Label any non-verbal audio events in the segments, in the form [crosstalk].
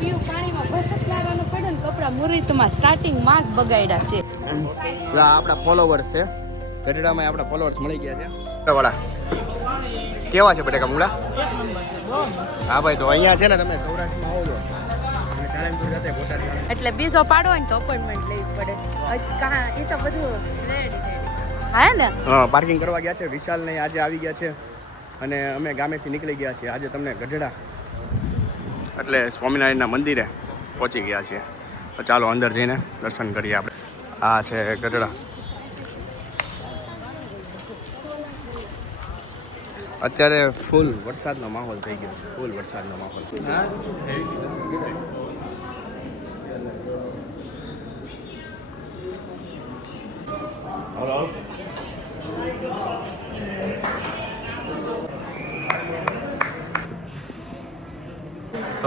પીવું પાણીમાં ભસક લાવવાનું પડે ને કપડા મુહૂર્તમાં સ્ટાર્ટિંગ માર્ક બગાડ્યા છે. આપણા ફોલોવર્સ છે. ગઢડામાં આપણા ફોલોવર્સ મળી ગયા છે. વાળા કેવા છે બટેકા મૂળા? હા ભાઈ તો અહીંયા છે ને તમે સૌરાષ્ટ્રમાં આવો છો. અને સાળંગપુર ખાતે બોટાદ ખાતે. એટલે બીજો પાડો ને તો અપોઇન્ટમેન્ટ લેવી પડે. કાં એ તો બધું હા ને? હા પાર્કિંગ કરવા ગયા છે. વિશાલ ને આજે આવી ગયા છે. અને અમે ગામેથી નીકળી ગયા છીએ. આજે તમને ગઢડા એટલે સ્વામિનારાયણના મંદિરે પહોંચી ગયા છીએ. તો ચાલો અંદર જઈને દર્શન કરીએ આપણે. આ છે ગઢડા. અત્યારે ફૂલ વરસાદનો માહોલ થઈ ગયો છે. ફૂલ વરસાદનો માહોલ.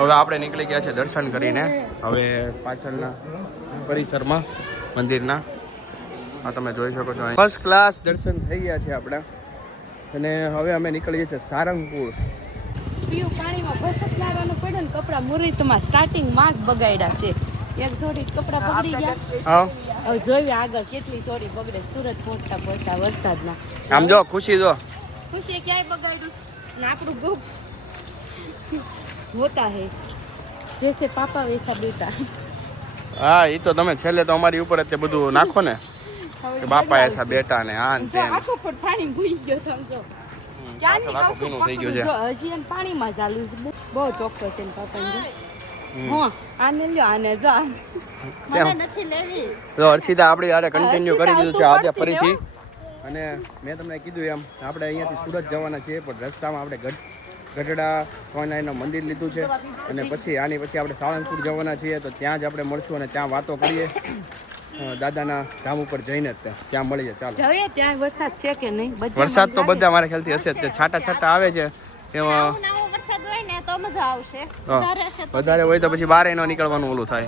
હવે આપણે નીકળી ગયા છે દર્શન કરીને. હવે પાછળના પરિસરમાં મંદિરના. આ તમે જોઈ શકો છો ફર્સ્ટ ક્લાસ દર્શન થઈ ગયા છે આપણા. અને હવે અમે નીકળીએ છીએ સારંગપુર. પીયું પાણીમાં ભસક લાવવાનું પડે ને કપડા મુહૂર્તમાં સ્ટાર્ટિંગમાં જ બગાડ્યા છે. એક જોડી કપડા બગડી ગયા. હવે જોઈએ આગળ કેટલી જોડી બગડે. સુરત પહોંચતા પહોંચતા વરસાદના આમ જો ખુશી જો. ખુશી ક્યાંય બગાડ્યું? ને આપણું ગ્રુપ હોતા હે. જૈસે પાપા વેસા બેટા હા એ તો તમે છેલ્લે તો અમારી ઉપર જ તે બધું નાખો ને. કે બાપા એસા બેટા ને આ ને જો. આખું પાણી ભૂઈ ગયો સમજો ક્યાંની આખું ભીનું થઈ ગયું છે. જો હજી એને પાણીમાં ચાલુ છે. બહુ- ચોખ્ખો છે ને પાપાને હા આને લ્યો આને જો. મને નથી લેવી. તો હર્ષિતા આપણી યારે કન્ટિન્યુ કરી દીધું છે આજે ફરીથી. અને મેં તમને કીધું એમ આપણે અહીંયાથી સુરત જવાના છીએ પણ રસ્તામાં આપણે ગઢ ગઢડા સ્વામિનારાયણનું મંદિર લીધું છે. અને પછી આની પછી આપણે સાળંગપુર જવાના છીએ તો ત્યાં જ આપણે મળશું અને ત્યાં વાતો કરીએ. દાદાના ધામ ઉપર જઈને જ. ત્યાં મળીએ. ચાલો. જોઈએ ત્યાં વરસાદ છે કે નહીં? વરસાદ તો બધા મારા ખ્યાલથી હશે જ તે છાટા છાટા આવે છે. એમાં લાગે. નવો વરસાદ હોય ને તો મજા આવશે. હા. વધારે હોય તો પછી બહાર એનો નીકળવાનું ઓલું થાય.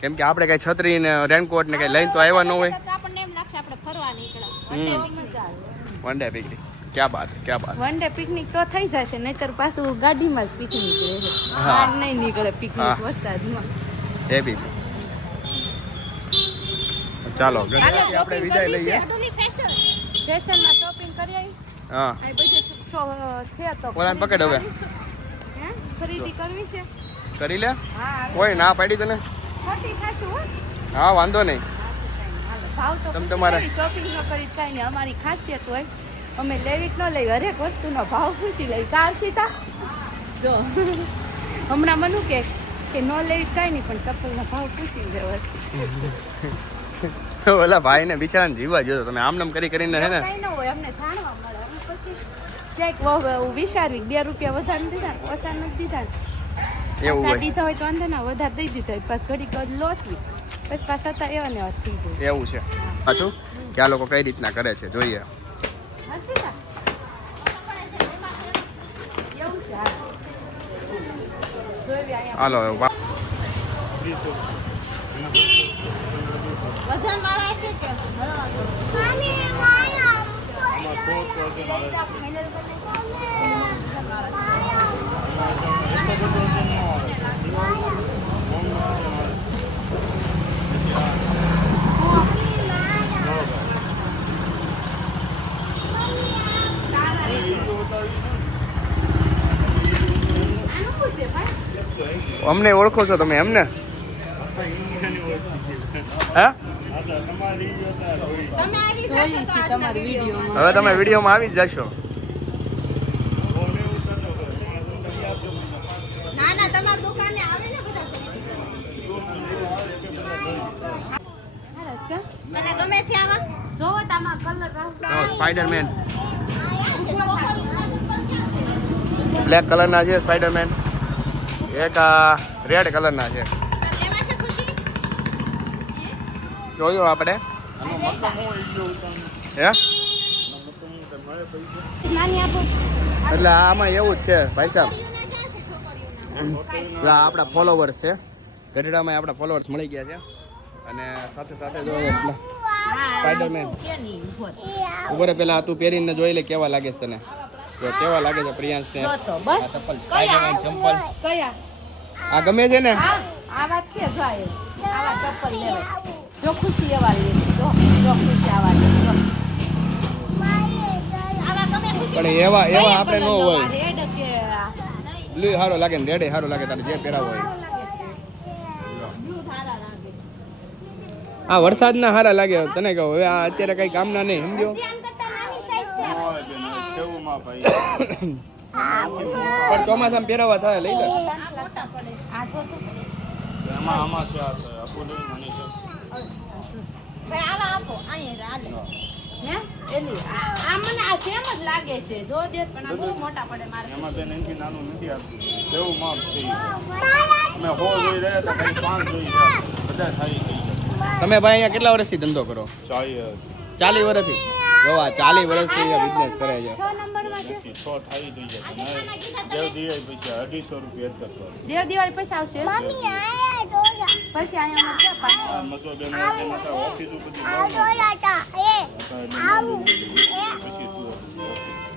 કેમ કે આપણે કઈ છત્રી ને રેનકોટ ને કઈ લઈને તો આવ્યા ન હોય. તો આપણને એમ લાગશે આપણે ફરવા નીકળ્યા. હમ. One day picnic. ક્યાં બાત ક્યાં બાત વન ડે પિકનિક તો થઈ જશે નહીતર પાછું ગાડીમાં જ પિકનિક રહે. બહાર નહીં નીકળે પિકનિક વરસાદમાં. એ બી. ચાલો ગઢડાથી આપણે વિદાય લઈએ. ફેશનમાં શોપિંગ કરી આવી હા. આ બધું છે તો. ઓલાન પકડ હવે. હે? ખરીદી કરવી છે? કરી લે. કોઈ ના પાડી તને? ખોટી ખાશું હા. વાંધો નહીં. ભાવ તો તમ તમારે- શોપિંગ ન કરી કાઈ ને અમારી ખાસિયત હોય. અમે લેવી ન લઈ હરેક વસ્તુનો ભાવ પૂછી લઈ. કા સીતા જો. હમણાં મનું કે કે ન લેવી કાંઈ નહીં પણ ચપ્પલનો ભાવ પૂછી લેવો [laughs] ઓલા ભાઈને બિચારાને જીવવા જોયો તમે આમ નામ કરી કરીને હે ને? ન હોય અમને જાણવા મળે. અમે પછી ક્યાંક વિચારવી બે રૂપિયા વધારે દીધા ને ઓછા નથી દીધા. એવું હોય. દીધા હોય તો વાંધો ના વધારે દઈ દીધા હોય. પાછ ઘડીક લોસવી. પછી પાછા એવા ને એવા થઈ જાય એવું છે. પાછું કે આ લોકો કઈ રીતના કરે છે? જોઈએ હર્ષિતા? એવું છે, હાલો. જોઈ અહીંયા. હાલો હવે વા- વજનવાળા છે કે આનું શું છે ભાઈ? અમને ઓળખો છો તમે એમને? હા. હવે તમે વિડીયોમાં આવી જ જશો. સ્પાઈડરમેન. બ્લેક કલરના છે સ્પાઈડરમેન. એક આ રેડ કલરના છે. જોયું આપણે? હે? એટલે આમાં એવું જ છે ભાઈ સાહેબ આપણા ફોલોવર્સ છે. ગઢડામાં આપણા ફોલોવર્સ મળી ગયા છે. અને સાથે સાથે જો સ્પાઈડરમેન ઉપર પેલા તું પહેરીને જોઈ લે કેવા લાગે છે તને? જો કેવા લાગે છે પ્રિયાંશ ને? તો ચપ્પલ સ્પાઈડરમેન ચંપલ. કયા? આ ગમે છે ને? આ આ વાત છે જો આ આવા ચપ્પલ લેવાય જો ખુશી એવા લે જો જો ખુશી આવા લે પણ એવા એવા આપણે ન હોય. રેડ બ્લુ સારો લાગે ને રેડે સારો લાગે તારે જે પહેરાવો હોય. આ વરસાદના સારા લાગે તને કહું. હવે આ અત્યારે કઈ કામના નહીં સમજો પણ ચોમાસામાં પહેરાવા થાય લઈ લે. આ જો તો ભાઈ આવા આપો અહીંયા હે? એલી આ આ મને આ સેમ જ લાગે છે. જો દે પણ આ બહુ મોટા પડે મારે એમાં બેન એનથી નાનું નથી આવતું. એવું માપ છે. અમે હો જોઈ રહ્યા પાંચ જોઈ રહ્યા. બધા થઈ ગઈ તમે ભાઈ અહીંયા કેટલા વર્ષથી ધંધો કરો? ચાય ચાલી વર્ષથી? જો ચાલીસ ચાલી વર્ષથી બિઝનેસ કરે છે નંબરમાં છે. છ થઈ ગઈ છે દેવ દિવાળી પછી અઢીસો રૂપિયા કરતો દેવ દિવાળી પછી આવશે? પછી અહીંયા? બેન ઓફિસ સુરત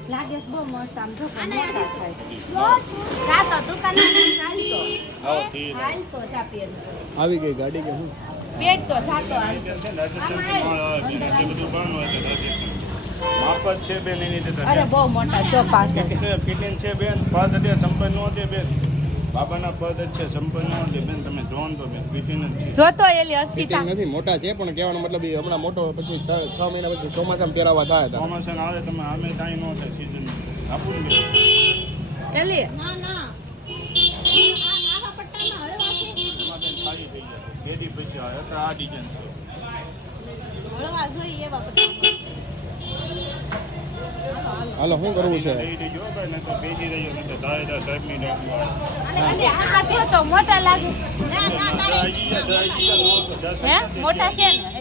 લાગે છે બહુ મસ્ત આમ જો દુકાન ચાલતો આવો ગઈ ગાડી કે શું? પેટ તો આમ જ છે બેન એની રીતે અરે બહુ મોટા જો પાસે. ફિટિંગ છે બેન પદ અત્યારે સંપન્ન નો છે બેન. બાબાના પદ જ છે સંપન્ન નો છે બેન તમે જોવો તો બેન ફિટિંગ જ છે. જોતો એલી અર્ષિતા નથી મોટા છે પણ કહેવાનો મતલબ એ હમણાં મોટો પછી ત- છ મહિના પછી ચોમાસામાં પહેરાવા થાય તારે. ચોમાસા આવે તમે આમે ટાઈમ નો થાય સીઝન આપું ને. એલી? એમાં બેન સારી થઈ જશે બેડી પછી આવે એટલે આ ડિઝાઇન છે. હાલો શું કરવું છે?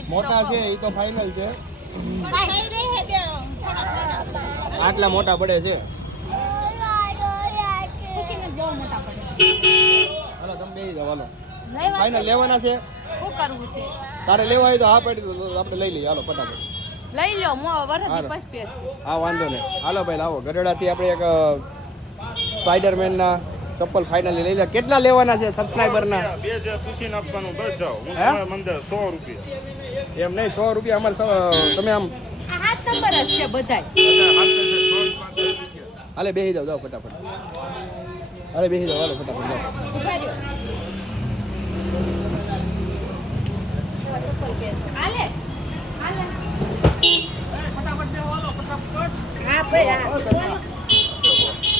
મોટા છે એ તો ફાઇનલ છે. આટલા મોટા પડે છે? હાલો તમે બે હાલો. લેવા ફાઇનલ લેવાના છે? શું કરવું છે? તારે લેવા હોય તો હા પડી તો આપણે લઈ લઈએ. હાલો ફટાફટ. લઈ લ્યો મો વરદ. પછી પહેરશું હા વાંધો નહીં. હાલો ભાઈ લાવો. ગઢડાથી આપણે એક સ્પાઈડરમેનના ચપ્પલ ફાઇનલી લઈ લે. કેટલા લેવાના છે સબસ્ક્રાઈબરના બે હજાર પૂછીને આપવાનું બસ જાઓ. હું મંદિર સો રૂપિયા. એમ નહીં સો રૂપિયા અમારે તમે આમ હાથ નંબર જ છે બધાય. હાલે બેસી જાવ જાઓ ફટાફટ. અરે બેસી જાવ હાલો ફટાફટ જાઓ ઊભા રહ્યો ચપ્પલ પહેરશું. હાલે હાલે હા ભાઈ હા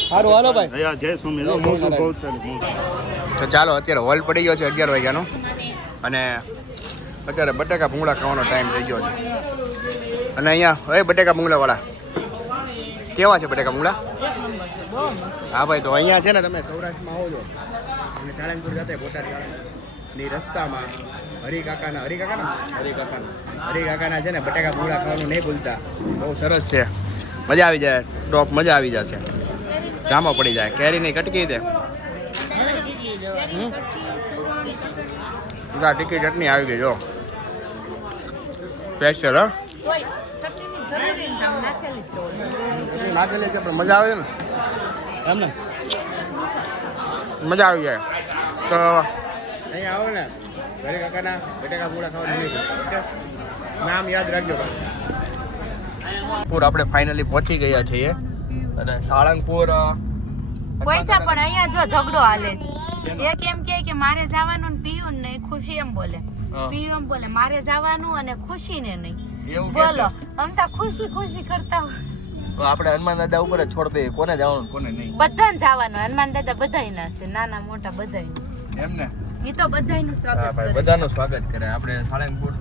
સારું હાલો ભાઈ. જય સ્વામી જો મોજું બહુ ચાલે મોજું તો ચાલો અત્યારે હોલ પડી ગયો છે અગિયાર વાગ્યાનો. અને અત્યારે બટાકા ભૂંગળા ખાવાનો ટાઈમ થઈ ગયો છે. અને અહીંયા હવે બટાકા ભૂંગળાવાળા. કેવા છે બટાકા ભૂંગળા? હા ભાઈ તો અહીંયા છે ને તમે સૌરાષ્ટ્રમાં આવો છો. અને સાળંગપુર જાતે બોટાદ ની રસ્તામાં હરિકાકાના હરિકાકાના? હરિકાકાના. હરિકાકાના છે ને, બટાકા ભૂળા ખાવાનું નહીં ભૂલતા. બહુ સરસ છે. મજા આવી જાય ટોપ મજા આવી જશે. જામો પડી જાય. કેરીની કટકી દે. બધા ટીકી ચટણી આવી ગઈ, જો. સ્પેશિયલ હા. નાખેલી છે, પણ મજા આવે ને. એમ ને? મજા આવી જાય. તો અહીંયા આવો ને. ઘરે કાકાના બટેકા પૂરા ખાવાનું નહીં ઓકે? નામ યાદ રાખજો પૂર આપણે ફાઇનલી પહોંચી ગયા છીએ. અને સાળંગપુર પૈસા પણ અહીંયા જો ઝઘડો હાલે. એક એમ કહે કે મારે જવાનું ને પિયું ને ખુશી એમ બોલે. પીયું એમ બોલે મારે જવાનું અને ખુશી ને નહીં બોલો અમતા આમ તો ખુશી ખુશી કરતા હોય. તો આપણે હનુમાન દાદા ઉપર જ છોડ દઈએ કોને જવાનું કોને નહીં? બધાને જવાનું હનુમાન દાદા બધાય છે નાના મોટા બધાય એમ ને? એ તો બધાયનું હા સ્વાગત ભાઈ કરે. બધાનું સ્વાગત કરે. આપણે સાળંગપુર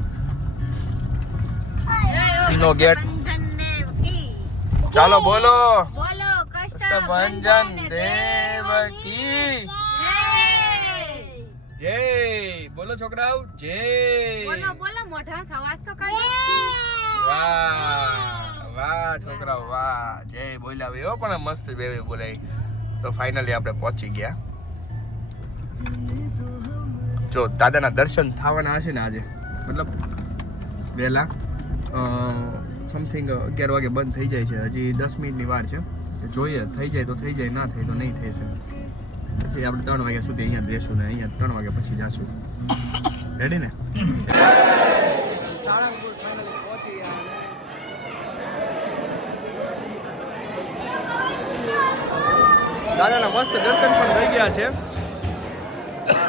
નો ગેટ. ચાલો બોલો. બોલો કષ્ટભંજન દેવ કી જય. બોલો છોકરાઓ જય. બોલો બોલો મોઢા સવાસ તો કાઢો. વાહ વાહ છોકરાઓ વાહ. જય બોલ્યા ભાઈ હો પણ મસ્ત બેવે બોલાય તો ફાઇનલી આપણે પહોંચી ગયા. જો દાદાના દર્શન થવાના હશે ને આજે. મતલબ વહેલા સમથિંગ અગિયાર વાગે બંધ થઈ જાય છે. હજી દસ મિનિટની વાર છે. જોઈએ, થઈ જાય તો થઈ જાય, ના થાય તો નહીં થઈ શકે પછી આપણે ત્રણ વાગ્યા સુધી અહીંયા રહેશું ને અહીંયા ત્રણ વાગ્યા પછી જશું. રેડી ને? દાદાના મસ્ત દર્શન પણ થઈ ગયા છે.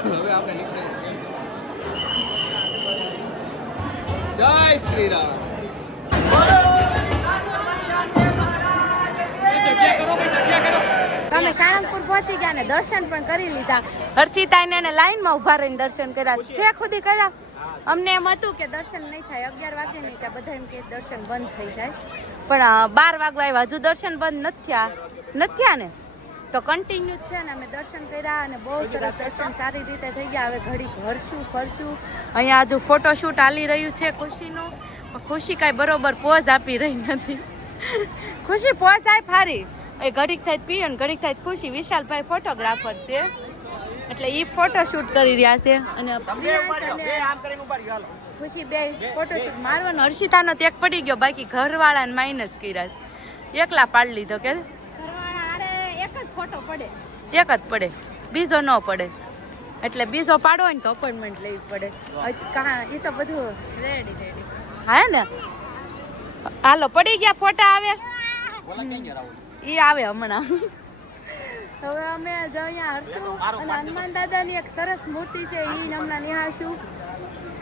જય શ્રી રામ તમે સાળંગપુર પહોંચી ગયા ને દર્શન પણ કરી લીધા. હર્ષિતાને એને લાઈનમાં ઊભા રહીને દર્શન કર્યા. છે ખુદી કર્યા? અમને એમ હતું કે દર્શન નહીં થાય. અગિયાર વાગે નહીં ત્યાં બધા એમ દર્શન બંધ થઈ જાય. પણ બાર વાગવા આવ્યા. હજુ દર્શન બંધ નથી થયા. નથી થયા ને? તો કન્ટિન્યુ છે ને અમે દર્શન કર્યા અને બહુ સરસ દર્શન સારી રીતે થઈ ગયા. હવે ઘડી ભરશું ફરશું. અહીંયા હજુ ફોટોશૂટ હાલી રહ્યું છે ખુશીનું. ખુશી કાંઈ બરોબર પોઝ આપી રહી નથી. ખુશી પોઝ આય ફારી. એ ઘડીક થાય તો પીએ ને ઘડીક થાય ખુશી. વિશાલભાઈ ફોટોગ્રાફર છે. એટલે એ ફોટોશૂટ કરી રહ્યા છે. અને ખુશી બે ફોટોશૂટ મારવાનો. હર્ષિતાનો એક પડી ગયો. બાકી ઘરવાળાને માઇનસ કર્યા છે. એકલા પાડી લીધો કે એક જ પડે. બીજો ન પડે. એટલે બીજો પાડો હોય ને તો અપોઇન્ટમેન્ટ લેવી પડે. એ તો બધું રેડી રેડી હા ને? હાલો પડી ગયા ફોટા આવે એ આવે હમણાં. હવે અમે જ અહીંયા હરશું. અને હનુમાન દાદાની એક સરસ મૂર્તિ છે એ હમણાં નિહાળશું.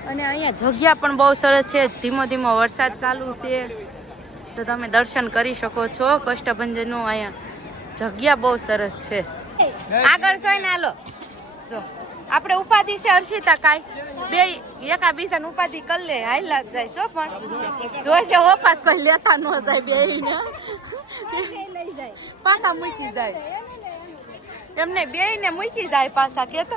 અને અહીંયા જગ્યા પણ બહુ સરસ છે. ધીમો ધીમો વરસાદ ચાલુ છે. તો તમે દર્શન કરી શકો છો. કષ્ટભંજનનું અહીંયા જગ્યા બહુ સરસ છે. આગળ જોઈને હાલો. જો, આપણે ઉપાધિ છે હર્ષિતા કાંઈ. બે એકા બીજાને ઉપાધિ કરી લે હાઈલા જાય છો પણ. જોશે ઓપાસ કોઈ લેતા ન જાય બે ને પાછા મૂકી જાય. એમને બે ને મૂકી જાય પાછા કેતો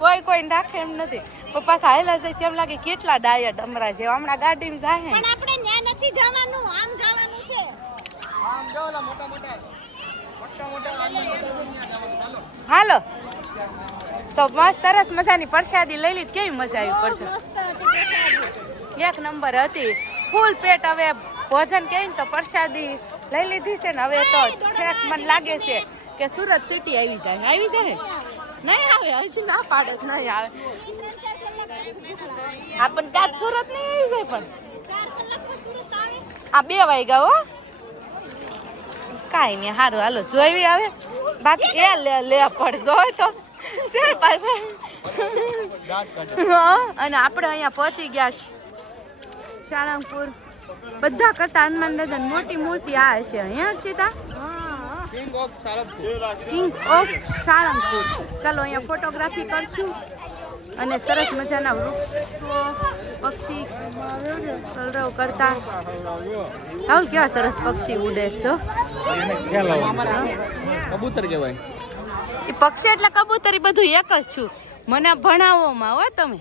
કોઈ કોઈ રાખે એમ નથી. પણ પાછા જાય છે. એમ લાગે કેટલા ડાયટ અમરા જેવા. હમણાં ગાડીમાં જાય પણ આપણે ત્યાં નથી જવાનું. આમ હાલો. તો મસ્ત સરસ મજાની પ્રસાદી લઈ લીધી. કેવી મજા આવી પ્રસાદી. એક નંબર હતી. ફૂલ પેટ હવે ભોજન કહે ને તો પ્રસાદી લઈ લીધી છે ને હવે તો છેક મને લાગે છે કે સુરત સિટી આવી જાય. આવી જાય? નહીં આવે? હજી ના પાડે જ નહીં આવે. હા કાચ સુરત નહીં આવી જાય પણ. આ બે વાગ્યા હો. કાંઈ નહીં સારું હાલો જોઈવી આવે. બાકી એ લે લે પડ જોય તો. શેર પાસે અને આપણે અહીંયા પહોંચી ગયા છે સાળંગપુર બધા કરતા હનુમાન દાદા મોટી મૂર્તિ આ હશે. અહીંયા સીતા કિંગ ઓફ સાળંગપુર ચાલો અહીંયા ફોટોગ્રાફી કરશું. અને સરસ મજાના વૃક્ષો પક્ષી કલરવ કરતા. રાહુલ કેવા સરસ પક્ષી ઉડે છે કબૂતર કહેવાય. એ પક્ષી એટલે કબૂતર એ બધું એક જ છું. મને ભણાવોમાં હો તમે.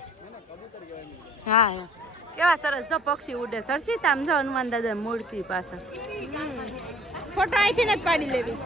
હા હા. કેવા સરસ જો પક્ષી ઉડે. સરસી આમ જો હનુમાન દાદા મૂર્તિ પાસે ફોટો અહીંથી જ પાડી લેવી.